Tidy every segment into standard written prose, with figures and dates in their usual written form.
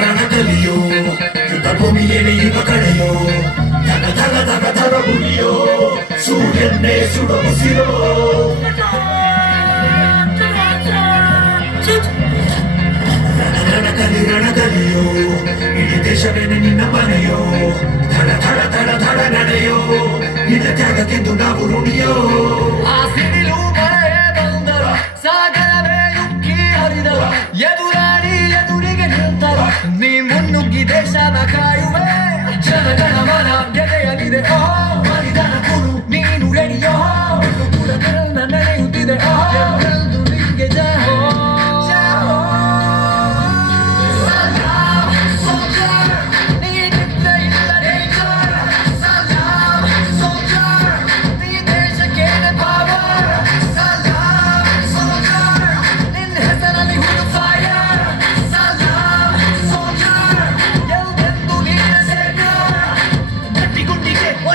ರಣಕಲಿಯೋ ಯುದ್ಧ ಭೂಮಿಯಲ್ಲಿ ಇವ ಕಡೆಯೋ ಧಗ ಧಗ ಧಗ ಧಗ ಭೂಮಿಯೋ ಸೂರ್ಯನ್ನೇ ಸುಡ ಉಸಿರೋ ರಣಕಲಿಯೋ ಇಡೀ ದೇಶವೇನೆ ನಿನ್ನ ಮನೆಯೋ ಧಡ ಧಡ ಧಡ ಧಡ ನಡೆಯೋ ನಿನ್ನ ತ್ಯಾಗಕ್ಕೆಂದು ನಾವು ಋಣಿಯೋ ಸಾಗರವೇ ಉಕ್ಕಿ ಹರಿದವ ಎದುರಾಳಿ ಎದುರಿಗೆ ನಿಂತವ ನೀ ಮುನ್ನುಗ್ಗಿ ದೇಶನ ಕಾಯುವೆ ಜನಗಣ ಮನ ಗೆದೆಯಲಿದೆ ಮನಿದನ ಕುರು ನೀನು ರೆಡಿಯೋ ಕೂಡ ನಡೆಯುತ್ತಿದೆ ನಿಂಗೆ ಜಯ ಹೋ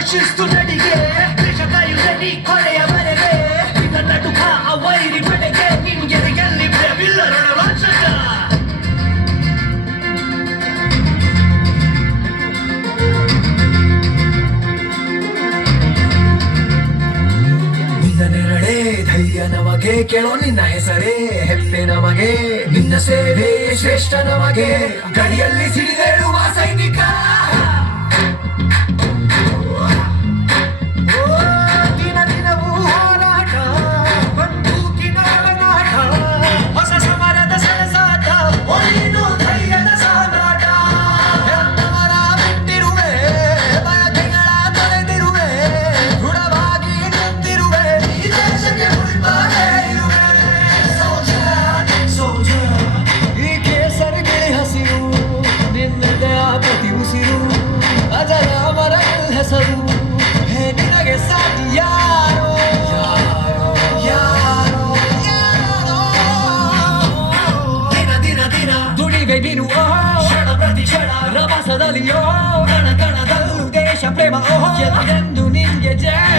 ಶಿಸ್ತು ನಡಿಗೆ ದೇಶ ಕಾಯುವುದನಿ ಕೊನೆಯವರೆಗೆ ನನ್ನ ದುಃಖ ಅವೈರಿ ಬಡೆಗೆ ನಿಮ್ಗೆ ಗೆಲ್ಲಿದ್ರೆ ಬಿಲ್ಲರೊಡ ವಾಚಕ ನಿನ್ನ ನೆರಳೆ ಧೈರ್ಯ ನಮಗೆ ಕೇಳೋ ನಿನ್ನ ಹೆಸರೇ ಹೆಮ್ಮೆ ನಮಗೆ ನಿನ್ನ ಸೇವೆ ಶ್ರೇಷ್ಠ ನಮಗೆ ಗಡಿಯಲ್ಲಿ ಸಿಡಿದೇಳುವ ಸೈನಿಕ ಹೆಸರು ಹೇ ನಿನಗೆ ಸಾಟಿ ಯಾರೋ ದಿನ ದಿನ ದಿನ ದುಡಿವೆ ನೀನು ಕ್ಷಣ ಪ್ರತಿ ಕ್ಷಣ ರಭಸದಲ್ಲಿಯೋ ಕಣ ಕಣದಲ್ಲೂ ದೇಶ ಪ್ರೇಮ ಎಂದು ನಿಂಗೆ ಜಯ